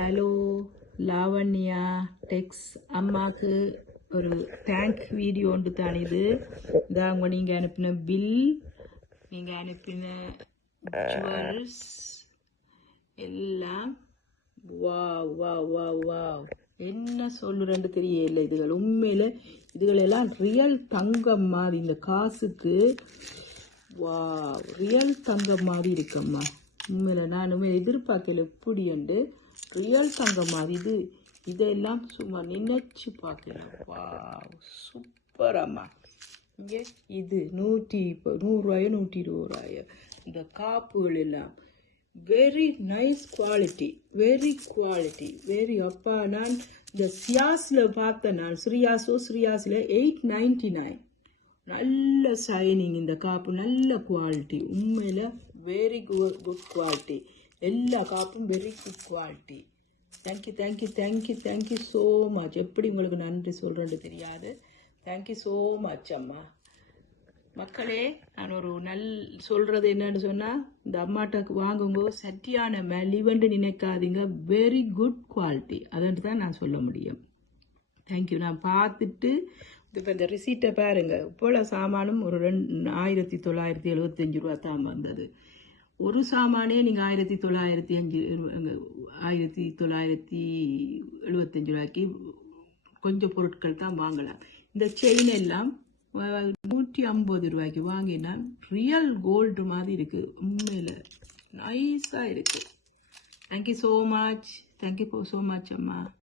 Hello Lavanya டெக்ஸ் அம்மாவுக்கு ஒரு thank video ஒன்று தான் இது. இதாங்க நீங்கள் அனுப்பின பில், நீங்கள் அனுப்பின ஜுவல்ஸ் எல்லாம். வா வா வா வா என்ன சொல்லுறேன்னு தெரியல. இதுகள் உண்மையில் இதுகளெல்லாம் ரியல் தங்கம் மாதிரி, இந்த காசுக்கு வா ரியல் தங்கம் மாதிரி இருக்கும்மா. உண்மையில் நானுமே எதிர்பார்க்கல எப்படி என்று. ரியல் தங்கம் மாதிரி இதெல்லாம் சும்மா நினைச்சு பார்க்கலாம். வா சூப்பர் அம்மா. இங்கே இது 100 120 இந்த காப்புகள் எல்லாம் வெரி நைஸ் குவாலிட்டி, வெரி அப்பா. நான் இந்த சியாஸில் பார்த்தேன், நான் ஸ்ரீயாஸில் 899 நல்ல சைனிங். இந்த காப்பு நல்ல குவாலிட்டி, உண்மையில் வெரி குட் குவாலிட்டி. எல்லா காப்பும் very good quality. Thank you so much. எப்படி உங்களுக்கு நன்றி சொல்கிறேன்னு தெரியாது. தேங்க்யூ ஸோ மச் அம்மா. மக்களே, நான் ஒரு சொல்கிறது என்னன்னு சொன்னால், இந்த அம்மாட்டாக்கு வாங்குங்க, சட்டியான மலிவண்டு நினைக்காதீங்க, வெரி குட் குவாலிட்டி. அதன்ட்டு தான் நான் சொல்ல முடியும். தேங்க்யூ. நான் பார்த்துட்டு இப்போ இந்த ரிசீட்டை பாருங்கள். இப்போல சாமானும் ஒரு 1975 ரூபா தான் வந்தது. ஒரு சாமானே நீங்கள் 1975 ரூபாய்க்கு கொஞ்சம் பொருட்கள் தான் வாங்கலாம். இந்த செயின் எல்லாம் 150 ரூபாய்க்கு வாங்கினா ரியல் கோல்டு மாதிரி இருக்குது. உண்மையில் நைஸாக இருக்குது. தேங்க்யூ ஸோ மச் அம்மா.